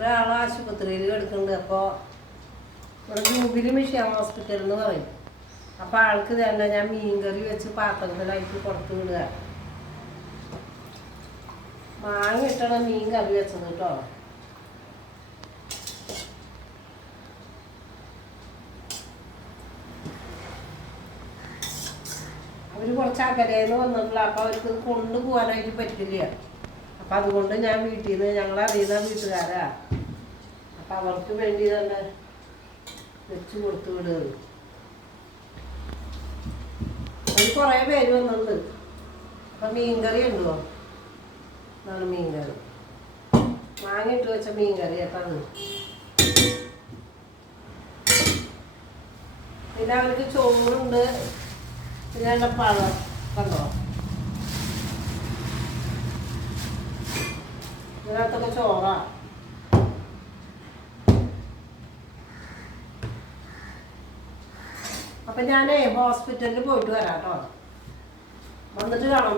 ഒരാൾ ആശുപത്രിയിൽ കിടക്കുന്നുണ്ട്. അപ്പോൾ ഇവിടെ ജൂബിലി മിഷ്യ ഹോസ്പിറ്റൽ എന്ന് പറയും. അപ്പോൾ ആൾക്ക് തന്നെ ഞാൻ മീൻകറി വെച്ച് പാത്രത്തിലായിട്ട് കൊടുത്തു വിടുക. മാങ്ങ ഇട്ടണ മീൻ കറി വെച്ചത് കേട്ടോ. അവർ കുറച്ച് അകലേന്ന് വന്നിട്ടുള്ള അപ്പോൾ അവർക്ക് കൊണ്ടുപോകാനായിട്ട് പറ്റില്ല. അപ്പം അതുകൊണ്ട് ഞാൻ വീട്ടിൽ നിന്ന് ഞങ്ങൾ അറിയുന്ന വീട്ടുകാരാ. അവർക്ക് വേണ്ടി തന്നെ വെച്ച് കൊടുത്തു വിടുന്നത് അത് കുറേ പേര് വന്നിട്ടുണ്ട്. അപ്പം മീൻകറി ഉണ്ടോ? അതാണ് മീൻകറി. വാങ്ങിയിട്ട് വെച്ച മീൻകറി അപ്പം അത്. പിന്നെ അവർക്ക് ചോറുണ്ട് പിന്നെ എന്റെ പഴം കണ്ടോ? ഇതിനകത്തൊക്കെ ചോറാ. അപ്പം ഞാനേ ഹോസ്പിറ്റലിൽ പോയിട്ട് വരാം കേട്ടോ വന്നിട്ട് കാണാൻ